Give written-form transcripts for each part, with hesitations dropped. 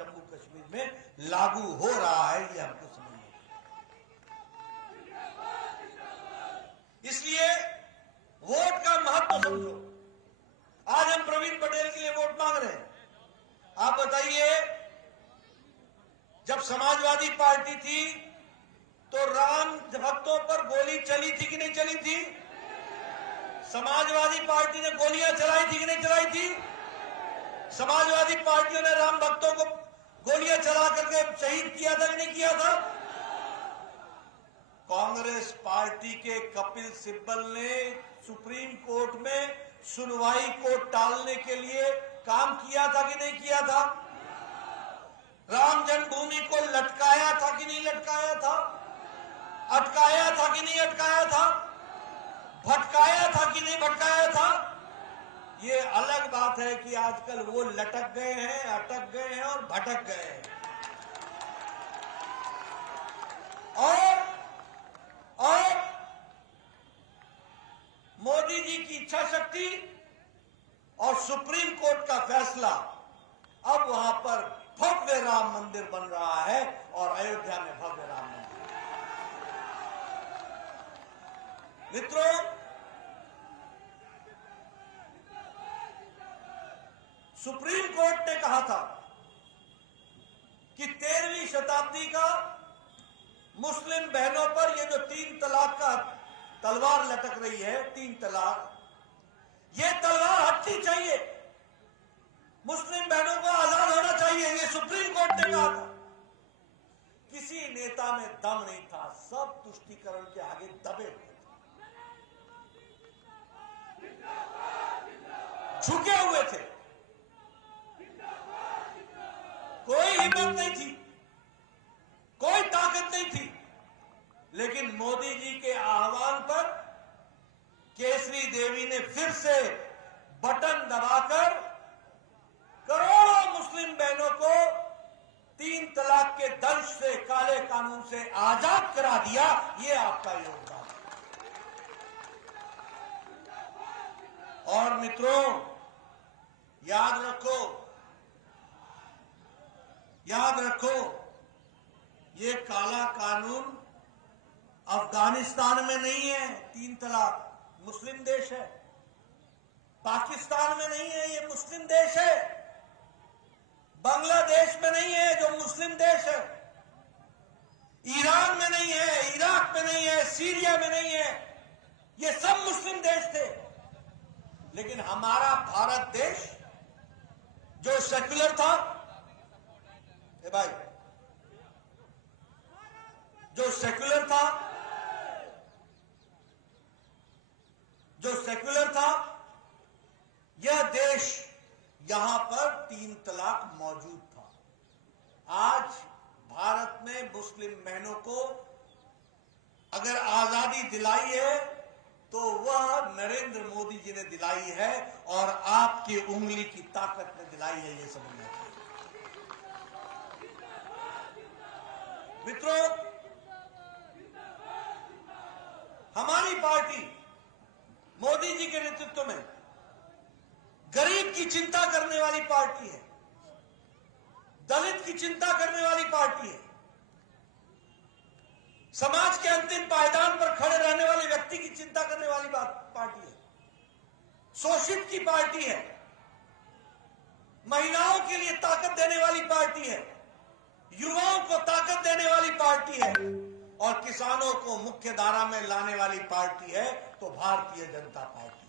जम्मू कश्मीर में लागू हो रहा है, ये हमको समझना। इसलिए वोट का महत्व समझो। आज हम प्रवीण पटेल के लिए वोट मांग रहे हैं। आप बताइए, जब समाजवादी पार्टी थी तो राम भक्तों पर गोली चली थी कि नहीं चली थी? समाजवादी पार्टी ने गोलियां चलाई थी कि नहीं चलाई थी? समाजवादी पार्टियों ने राम भक्तों को गोलियां चला करके शहीद किया था कि नहीं किया था? कांग्रेस पार्टी के कपिल सिब्बल ने सुप्रीम कोर्ट में सुनवाई को टालने के लिए काम किया था कि नहीं किया था? राम जन्मभूमि को लटकाया था कि नहीं लटकाया था? अटकाया था कि नहीं अटकाया था? भटकाया था कि नहीं भटकाया था? ये अलग बात है कि आजकल वो लटक गए हैं, अटक गए हैं और भटक गए हैं। और मोदी जी की इच्छा शक्ति और सुप्रीम कोर्ट का फैसला, अब वहां पर भव्य राम मंदिर बन रहा है और अयोध्या में भव्य राम मंदिर। मित्रों, सुप्रीम कोर्ट ने कहा था कि 13वीं शताब्दी का मुस्लिम बहनों पर ये जो 3 तलाक का तलवार लटक रही है, 3 तलाक, ये तलवार हटनी चाहिए। मुस्लिम बहनों को आजाद होना चाहिए, ये सुप्रीम कोर्ट ने कहा था। किसी नेता में दम नहीं था, सब तुष्टीकरण के आगे दबे हुए थे, झुके हुए थे, कोई हिम्मत नहीं थी, कोई ताकत नहीं थी। लेकिन मोदी जी के आह्वान पर केसरी देवी ने फिर से बटन दबाकर करोड़ों मुस्लिम बहनों को 3 तलाक के दंश से, काले कानून से आजाद करा दिया। ये आपका योगदान है। और मित्रों, याद रखो, ये काला कानून अफगानिस्तान में नहीं है। 3 तलाक मुस्लिम देश है, पाकिस्तान में नहीं है, ये मुस्लिम देश है। बांग्लादेश में नहीं है, जो मुस्लिम देश है। ईरान में नहीं है, इराक में नहीं है, सीरिया में नहीं है, ये सब मुस्लिम देश थे। लेकिन हमारा भारत देश जो सेक्युलर था, भाई, जो सेक्युलर था, यह देश, यहां पर 3 तलाक मौजूद था। आज भारत में मुस्लिम बहनों को अगर आजादी दिलाई है तो वह नरेंद्र मोदी जी ने दिलाई है और आपकी उंगली की ताकत ने दिलाई है, ये समझना चाहिए। मित्रों, हमारी पार्टी मोदी जी के नेतृत्व में गरीब की चिंता करने वाली पार्टी है, दलित की चिंता करने वाली पार्टी है, समाज के अंतिम पायदान पर खड़े रहने वाले व्यक्ति की चिंता करने वाली पार्टी है, शोषित की पार्टी है, महिलाओं के लिए ताकत देने वाली पार्टी है, युवाओं को ताकत देने वाली पार्टी है और किसानों को मुख्य धारा में लाने वाली पार्टी है तो भारतीय जनता पार्टी है।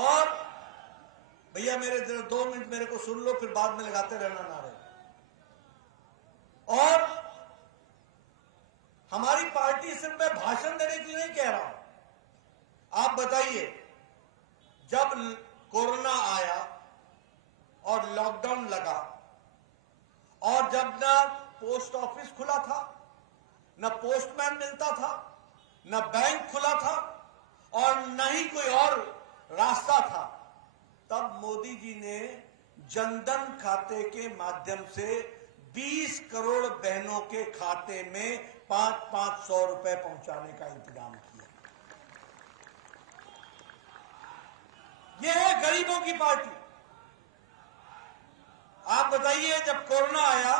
और भैया मेरे 2 मिनट मेरे को सुन लो, फिर बाद में लगाते रहना नारे। और हमारी पार्टी सिर्फ मैं भाषण देने के लिए नहीं कह रहा हूं। आप बताइए, जब कोरोना आया और लॉकडाउन लगा और जब न पोस्ट ऑफिस खुला था, न पोस्टमैन मिलता था, न बैंक खुला था और न ही कोई और रास्ता था, तब मोदी जी ने जनधन खाते के माध्यम से 20 करोड़ बहनों के खाते में 500-500 रुपए पहुंचाने का इंतजाम किया। गरीबों की पार्टी। आप बताइए, जब कोरोना आया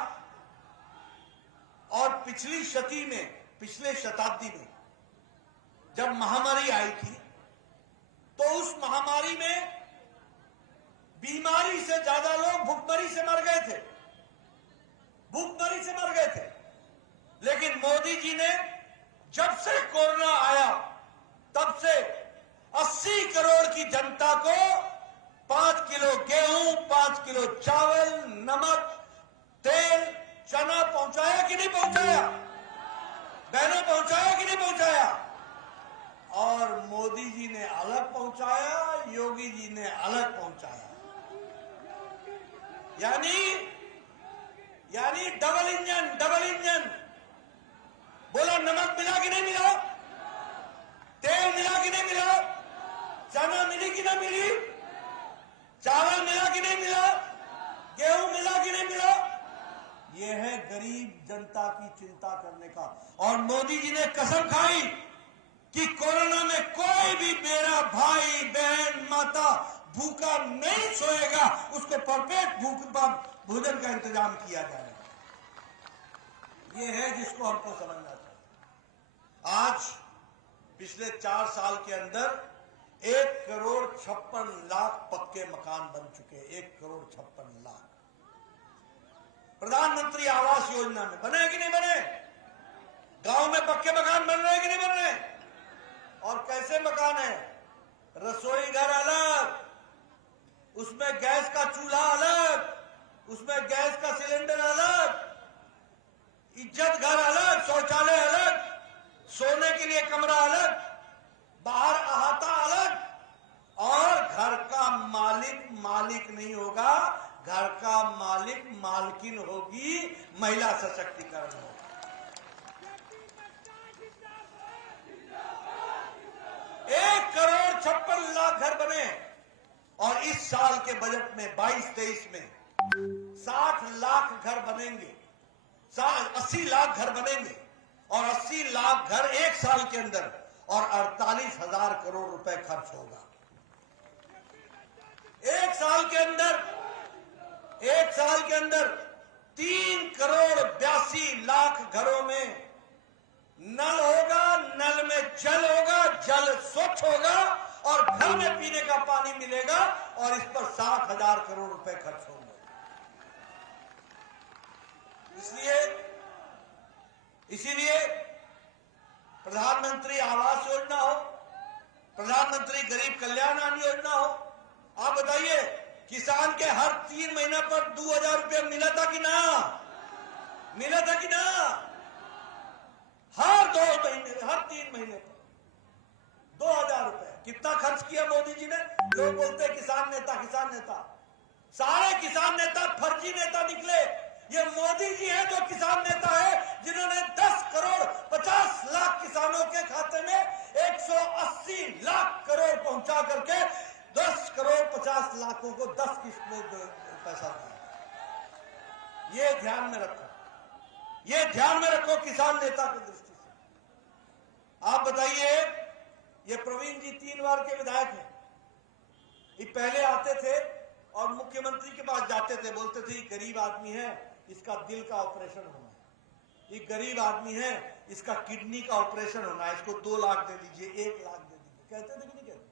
और पिछली शताब्दी में जब महामारी आई थी, तो उस महामारी में बीमारी से ज्यादा लोग भूखमरी से मर गए थे, लेकिन मोदी जी ने जब से कोरोना आया तब से 80 करोड़ की जनता को 5 किलो गेहूं, 5 किलो चावल, नमक, तेल, चना पहुंचाया कि नहीं पहुंचाया? बहनों, पहुंचाया कि नहीं पहुंचाया? और मोदी जी ने अलग पहुंचाया, योगी जी ने अलग पहुंचाया। यानी डबल इंजन। बोला, नमक मिला कि नहीं मिला? तेल मिला कि नहीं मिला? चना मिली कि नहीं मिली? चावल मिला कि नहीं मिला? गेहूं मिला कि नहीं मिला? यह है गरीब जनता की चिंता करने का। और मोदी जी ने कसम खाई कि कोरोना में कोई भी मेरा भाई, बहन, माता भूखा नहीं सोएगा, उसको परफेक्ट भोजन का इंतजाम किया जाएगा। यह है जिसको हमको समझना चाहिए। आज पिछले 4 साल के अंदर 1,56,00,000 पक्के मकान बन चुके। 1,56,00,000 प्रधानमंत्री आवास योजना में बने कि नहीं बने? गांव में पक्के मकान बन रहे हैं कि नहीं बन रहे? और कैसे मकान है? रसोई घर अलग, उसमें गैस का चूल्हा अलग, उसमें गैस का सिलेंडर अलग, इज्जत घर अलग, शौचालय अलग, सोने के लिए कमरा अलग, बाहर अहाता अलग। और घर का मालिक नहीं होगा, घर का मालिक मालकिन होगी, महिला सशक्तिकरण होगा। 1,56,00,000 घर बने। और इस साल के बजट में 22-23 में 60 लाख घर बनेंगे, 80 लाख घर बनेंगे। और 80 लाख घर एक साल के अंदर, और 48,000 करोड़ रुपए खर्च होगा एक साल के अंदर 3,82,00,000 घरों में नल होगा, नल में जल होगा, जल स्वच्छ होगा, और घर में पीने का पानी मिलेगा, और इस पर 60,000 करोड़ रुपए खर्च होंगे। इसीलिए प्रधानमंत्री आवास योजना हो, प्रधानमंत्री गरीब कल्याण अन्न योजना हो, आप बताइए, किसान के हर 3 महीना पर 2,000 रुपया मिला था कि ना? हर 3 महीने पर 2,000 रुपए। कितना खर्च किया मोदी जी ने? लोग बोलते हैं किसान नेता। सारे किसान नेता फर्जी नेता निकले। ये मोदी जी है जो किसान नेता है, जिन्होंने 10 करोड़ 50 लाख किसानों के खाते में 180 लाख करोड़ पहुंचा करके 10 करोड़ 50 लाखों को 10 किस्त में पैसा दिया। ये ध्यान में रखो किसान नेता की दृष्टि से। आप बताइए, ये प्रवीण जी 3 बार के विधायक हैं। ये पहले आते थे और मुख्यमंत्री के पास जाते थे, बोलते थे गरीब आदमी है, इसका दिल का ऑपरेशन होना है। ये गरीब आदमी है, इसका किडनी का ऑपरेशन होना है, इसको 2 लाख दे दीजिए, 1 लाख दे दीजिए। कहते थे कि नहीं कहते?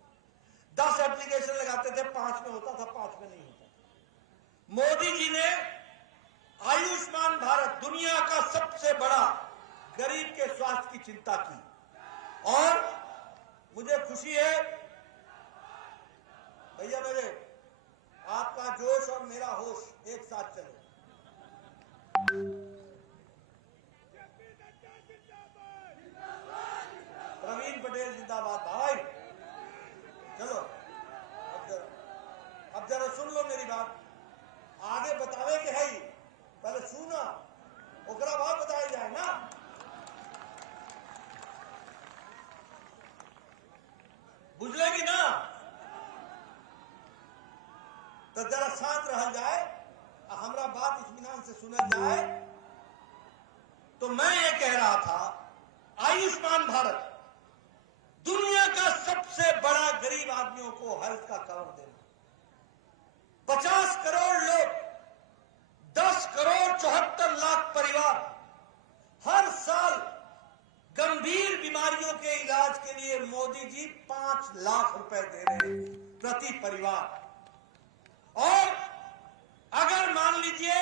10 एप्लीकेशन लगाते थे, 5 में होता था, 5 में नहीं होता था। मोदी जी ने आयुष्मान भारत, दुनिया का सबसे बड़ा गरीब के स्वास्थ्य की चिंता की। और मुझे खुशी है भैया मेरे, आपका जोश और मेरा होश एक साथ चले। प्रवीण पटेल जिंदाबाद भाई। चलो अब जरा सुन लो मेरी बात। आगे बतावे के है, पहले सुना, ओकरा बाद बताया जाए ना। बुझलेगी ना? तो जरा शांत रह जाए, हमारा बात इत्मीनान से सुना जाए। तो मैं ये कह रहा था, आयुष्मान भारत दुनिया का सबसे बड़ा गरीब आदमियों को हेल्थ का कवर देना। 50 करोड़ लोग, 10 करोड़ 74 लाख परिवार हर साल गंभीर बीमारियों के इलाज के लिए मोदी जी 5 लाख रुपए दे रहे हैं प्रति परिवार। और अगर मान लीजिए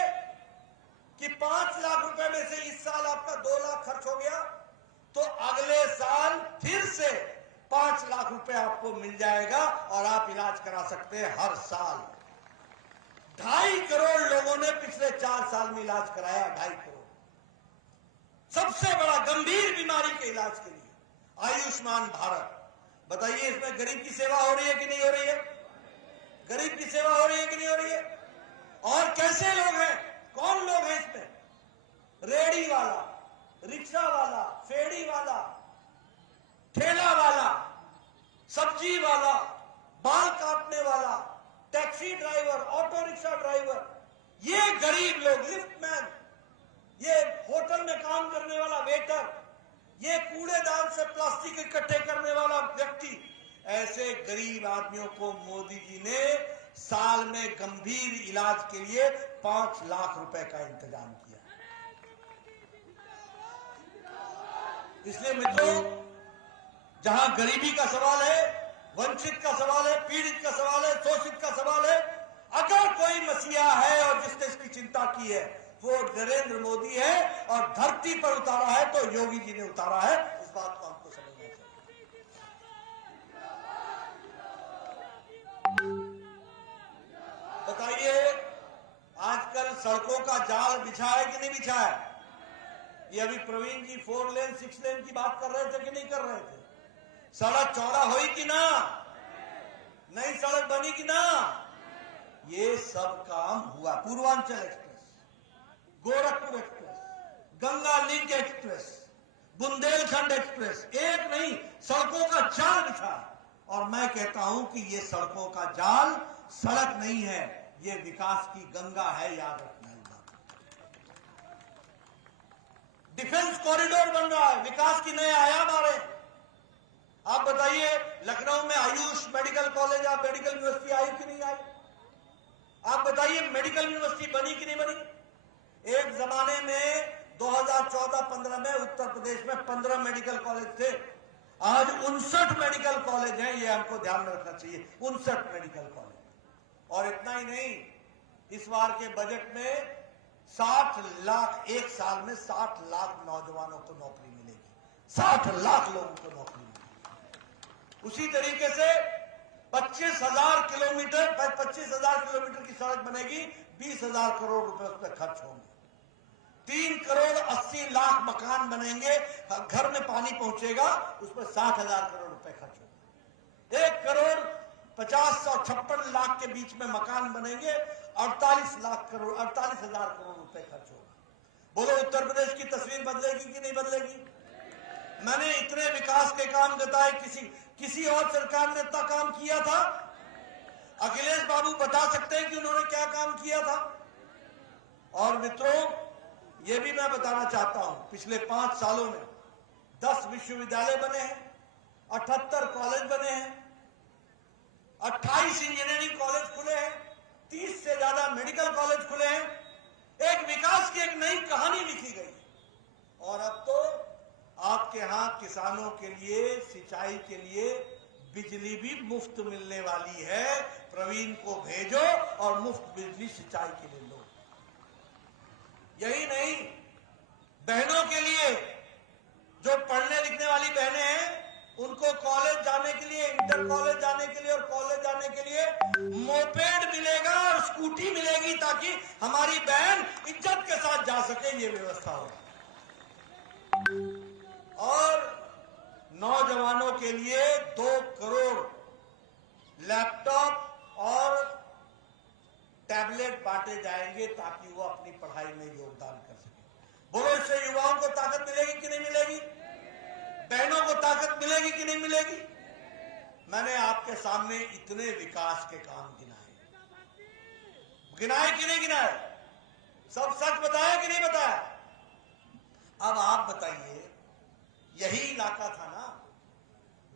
कि 5 लाख रुपए में से इस साल आपका 2 लाख खर्च हो गया, तो अगले साल फिर से 5 लाख रुपए आपको मिल जाएगा और आप इलाज करा सकते हैं हर साल। 2.5 करोड़ लोगों ने पिछले 4 साल में इलाज कराया, 2.5 करोड़। सबसे बड़ा गंभीर बीमारी के इलाज के लिए आयुष्मान भारत। बताइए इसमें गरीब की सेवा हो रही है कि नहीं हो रही है? गरीब की सेवा हो रही है कि नहीं हो रही है? और कैसे लोग हैं, कौन लोग हैं इसमें? रेडी वाला, रिक्शा वाला, फेड़ी वाला, ठेला वाला, सब्जी वाला, बाल काटने वाला, taxi driver, auto rickshaw driver, ये गरीब लोग, लिफ्टमैन, ये होटल में काम करने वाला वेटर, ये कूड़ेदान से प्लास्टिक इकट्ठे करने वाला व्यक्ति, ऐसे गरीब आदमियों को मोदी जी ने साल में गंभीर इलाज के लिए 5 लाख रुपए का इंतजाम किया। इसलिए मित्रों, जहां गरीबी का सवाल है, वंचित का सवाल है, पीड़ित का सवाल है, शोषित का सवाल है, अगर कोई मसीहा है और जिसने इसकी चिंता की है वो नरेंद्र मोदी है, और धरती पर उतारा है तो योगी जी ने उतारा है। इस बात को हमको समझना चाहिए। बताइए, आजकल सड़कों का जाल बिछा है कि नहीं बिछा है? ये अभी प्रवीण जी 4 लेन 6 लेन की बात कर रहे थे कि नहीं कर रहे थे? सड़क चौड़ा हुई कि ना? नई सड़क बनी कि ना? ये सब काम हुआ। Purvanchal express, Gorakhpur express, Ganga link express, Bundelkhand express, एक नहीं सड़कों का जाल बिछा। और मैं कहता हूं कि ये सड़कों का जाल सड़क नहीं है, ये विकास की गंगा है, याद रखना है। डिफेंस कॉरिडोर बन रहा है, विकास की नए आयाम आ रहे हैं। आप बताइए, लखनऊ में आयुष मेडिकल कॉलेज, आप मेडिकल यूनिवर्सिटी आई कि नहीं आई? आप बताइए, मेडिकल यूनिवर्सिटी बनी कि नहीं बनी? एक जमाने में 2014-15 में उत्तर प्रदेश में 15 मेडिकल कॉलेज थे, आज 59 मेडिकल कॉलेज हैं। ये हमको ध्यान में रखना चाहिए, 59 मेडिकल कॉलेज। और इतना ही नहीं, इस बार के बजट में 60 लाख, एक साल में 60 लाख नौजवानों को नौकरी मिलेगी, 60 लाख लोगों को नौकरी मिलेगी। उसी तरीके से 25,000 किलोमीटर की सड़क बनेगी, 20,000 करोड़ रुपए उस पर खर्च होंगे। 3 करोड़ 80 लाख मकान बनेंगे, घर में पानी पहुंचेगा, उस पर 60,000 करोड़ रुपए खर्च होंगे। 1 करोड़ 50-56 लाख के बीच में मकान बनेंगे, 48,000 करोड़ रुपए खर्च होगा। बोलो, उत्तर प्रदेश की तस्वीर बदलेगी कि नहीं बदलेगी? मैंने इतने विकास के काम बताए, किसी और सरकार ने इतना काम किया था? अखिलेश बाबू बता सकते हैं कि उन्होंने क्या काम किया था? और मित्रों, यह भी मैं बताना चाहता हूं, पिछले 5 सालों में 10 विश्वविद्यालय बने हैं, 78 कॉलेज बने हैं, 28 इंजीनियरिंग कॉलेज खुले हैं, 30 से ज्यादा मेडिकल कॉलेज खुले हैं। एक विकास की एक नई कहानी लिखी गई। और अब तो आपके यहां किसानों के लिए, सिंचाई के लिए बिजली भी मुफ्त मिलने वाली है। प्रवीण को भेजो और मुफ्त बिजली सिंचाई के लिए लो। यही नहीं, बहनों के लिए, जो पढ़ने लिखने वाली बहनें हैं, उनको कॉलेज जाने के लिए, इंटर कॉलेज जाने के लिए और कॉलेज जाने के लिए मोपेड मिलेगा और स्कूटी मिलेगी, ताकि हमारी बहन इज्जत के साथ जा सके, ये व्यवस्था हो। और नौजवानों के लिए 2 करोड़ लैपटॉप और टैबलेट बांटे जाएंगे, ताकि वो अपनी पढ़ाई में योगदान कर सके। बोलो, इससे युवाओं को ताकत मिलेगी कि नहीं मिलेगी? बहनों को ताकत मिलेगी कि नहीं मिलेगी? मैंने आपके सामने इतने विकास के काम गिनाए कि नहीं गिनाए? सब सच बताया कि नहीं बताया? अब आप बताइए, यही इलाका था ना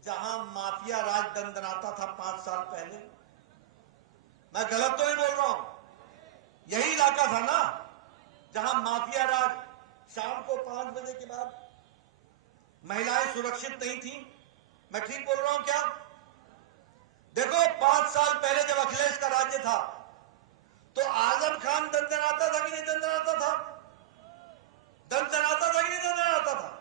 जहां माफिया राज दंदनाता था 5 साल पहले? मैं गलत तो नहीं बोल रहा हूं? यही इलाका था ना जहां माफिया राज, शाम को 5 बजे के बाद महिलाएं सुरक्षित नहीं थी। मैं ठीक बोल रहा हूं क्या? देखो 5 साल पहले जब अखिलेश का राज्य था तो आजम खान दंदनाता था कि नहीं दंदनाता था? दंदनाता था कि नहीं दंदनाता था?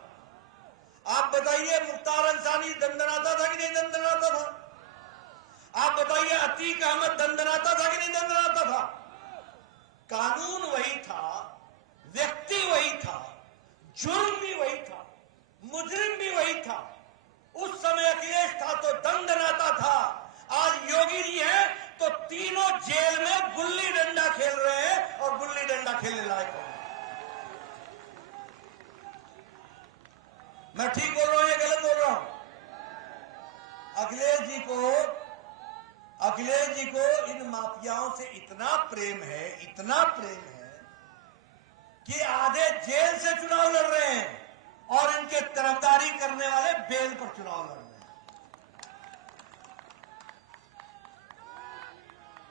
आप बताइए, मुख्तार अंसारी दंदनाता था कि नहीं दंदनाता था? आप बताइए, अतीक अहमद दंदनाता था कि नहीं दंदनाता था? कानून वही था, व्यक्ति वही था, जुर्म भी वही था, मुजरिम भी वही था। उस समय अखिलेश था तो दंदनाता था। आज योगी जी है तो तीनों जेल में गुल्ली डंडा खेल रहे हैं और गुल्ली डंडा खेलने लायक हो। मैं ठीक बोल रहा हूं या गलत बोल रहा हूं? अखिलेश जी को इन माफियाओं से इतना प्रेम है, इतना प्रेम है कि आधे जेल से चुनाव लड़ रहे हैं और इनके तरफदारी करने वाले बेल पर चुनाव लड़ रहे हैं।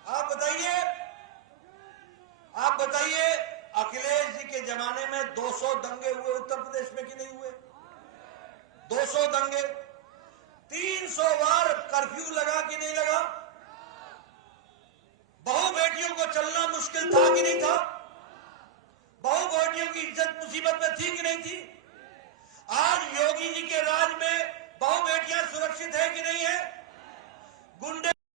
आप बताइए, अखिलेश जी के जमाने में 200 दंगे हुए उत्तर प्रदेश में कि नहीं हुए? 200 दंगे, 300 बार कर्फ्यू लगा कि नहीं लगा? बहु बेटियों को चलना मुश्किल था कि नहीं था? बहु बेटियों की इज्जत मुसीबत में थी कि नहीं थी? आज योगी जी के राज में बहु बेटियां सुरक्षित है कि नहीं है? गुंडे